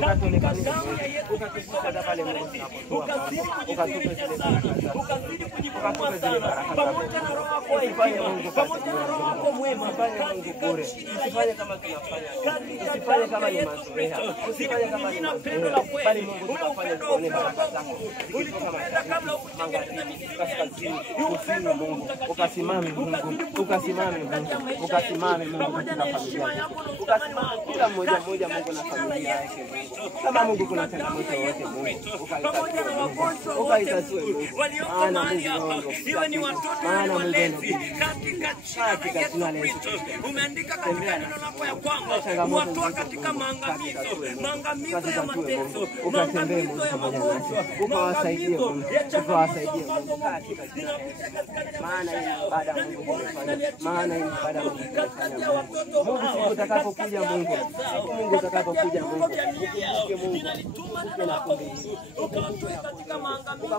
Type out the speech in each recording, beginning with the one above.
katika damu ya Yesu Kristo wa Nazareti, ukazidi kujidhihirisha sana, ukazidi kujifunua sana, pamoja na roho yako hekima, pamoja na roho yako mwema, Usifanye kama tunafanya. usifanye kama ni mazoea, usifanye kama ni pendo la kweli, ule upendo wa Mungu ulitupenda kabla hukutengeneza Kaskazini, kusini Mungu, ukasimame Mungu, ukasimame Mungu, ukasimame Mungu katika familia yako. Ukasimame kila mmoja mmoja Mungu na familia yake. Kama Mungu kuna changamoto yote Mungu, pamoja na wagonjwa wote walioko mahali hapa, iwe ni watoto ni walezi, katika jina la Yesu Kristo. Umeandika katika neno lako ya kwamba watoa katika maangamizo ya mateso, maangamizo ya magonjwa, maangamizo ya changamoto ambazo maana hii baada ya Mungu kufanya, maana hii baada ya Mungu kufanya. Mungu utakapokuja Mungu, Mungu utakapokuja Mungu, ukumbuke Mungu, ukawatoe katika maangamizo,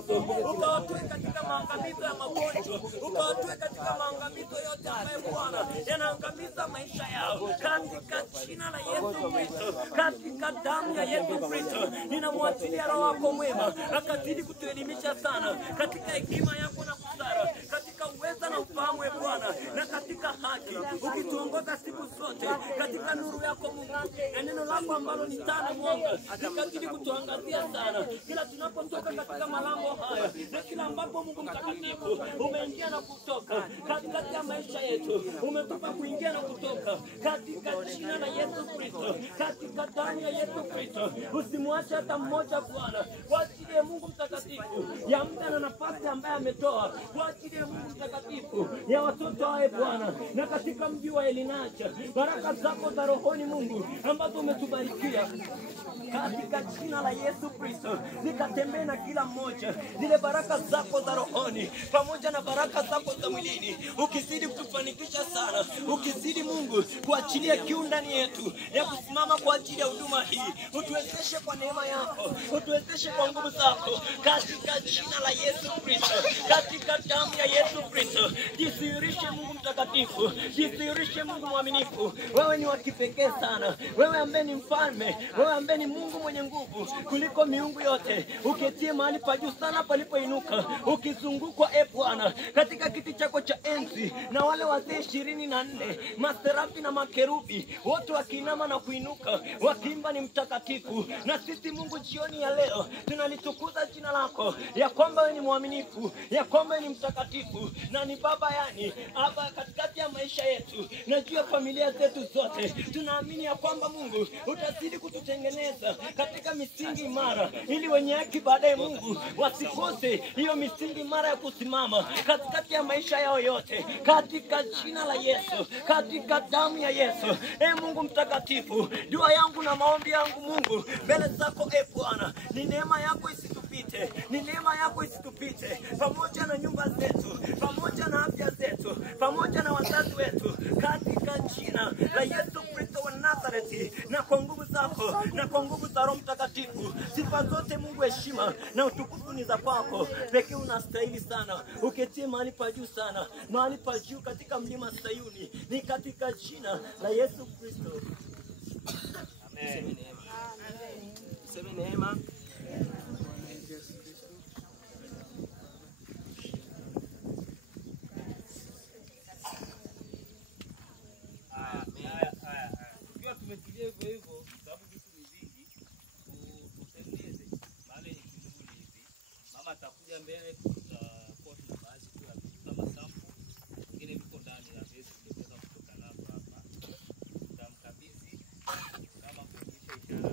ukawatoe katika maangamizo ya magonjwa, ukawatoe katika maangamizo yote ambayo Bwana yanaangamiza maisha yao, katika jina la Yesu Kristo, katika damu ya Yesu Kristo. Ninamwachilia Roho wako mwema akazidi kutuelimisha sana katika hekima yako na busara, katika uweza na ufahamu wa Bwana, na katika haki, ukituongoza siku zote katika nuru yako Mungu, na neno lako ambalo ni taa na mwanga likazidi kutuangazia sana kila tunapotoka katika malango haya, na kila ambapo Mungu mtakatifu umeingia na kutoka katikati ya maisha yetu, umetupa kuingia na kutoka katika jina la Yesu Kristo, katika damu ya Yesu Kristo. Usimwache hata mmoja Bwana, kwa ajili ya Mungu mtakatifu ya muda na nafasi ambaye ametoa kwa ajili ya Mungu mtakatifu ya watoto wae Bwana, na katika mji wa Elinacha baraka zako za rohoni Mungu ambazo umetubarikia katika jina la Yesu Kristo, nikatembee na kila mmoja zile baraka zako za rohoni pamoja na baraka zako za mwilini, ukizidi kutufanikisha sana, ukizidi Mungu kuachilia kiu ndani yetu ya kusimama kwa ajili ya huduma hii. Utuwezeshe kwa neema yako, utuwezeshe kwa nguvu zako, katika jina la Yesu Kristo, katika damu ya Yesu Kristo. Jidhihirishe Mungu mtakatifu, jidhihirishe Mungu mwaminifu. Wewe ni wa kipekee sana, wewe ambaye ni mfalme, wewe ambaye ni Mungu mwenye nguvu kuliko miungu yote, uketie mahali pa juu sana palipoinuka, ukizungukwa Bwana katika kiti chako cha enzi na wale wazee 24 maserafi na makerubi wote wakiinama na kuinuka wakiimba ni mtakatifu. Na sisi Mungu jioni ya leo tunalitukuza jina lako ya kwamba wewe ni mwaminifu, ya kwamba wewe ni mtakatifu na ni Baba, yani hapa katikati ya maisha yetu na juu ya familia zetu zote. Tunaamini ya kwamba Mungu utazidi kututengeneza katika misingi imara, ili wenye haki baadaye Mungu wasikose hiyo misingi imara ya kusimama katikati ya maisha yao yote, katika jina la Yesu, katika damu ya Yesu. Mungu mtakatifu, dua yangu na maombi yangu Mungu mbele zako Bwana, ni neema yako isitupite, ni neema yako isitupite, pamoja na nyumba zetu, pamoja na afya zetu, pamoja na wazazi wetu, katika jina la Yesu Kristo wa Nazareti. Na kwa nguvu zako na kwa nguvu za Roho Mtakatifu, sifa zote Mungu, heshima na utukufu ni za kwako pekee. Unastahili sana, uketie mahali pa juu sana, mahali pa juu katika mlima Sayuni, ni katika jina la Yesu Kristo. Amen. Sema neema. Tumetulia hivyo hivyo sababu vitu ni vingi, tutengeneze mahali ni kizuri hivi. Mama atakuja mbele, tutakuwa tuna baadhi tu ya vitu kama sample, vingine viko ndani ya vesi tunaweza kutoka nazo hapa. Tutamkabidhi kama kuonyesha ishara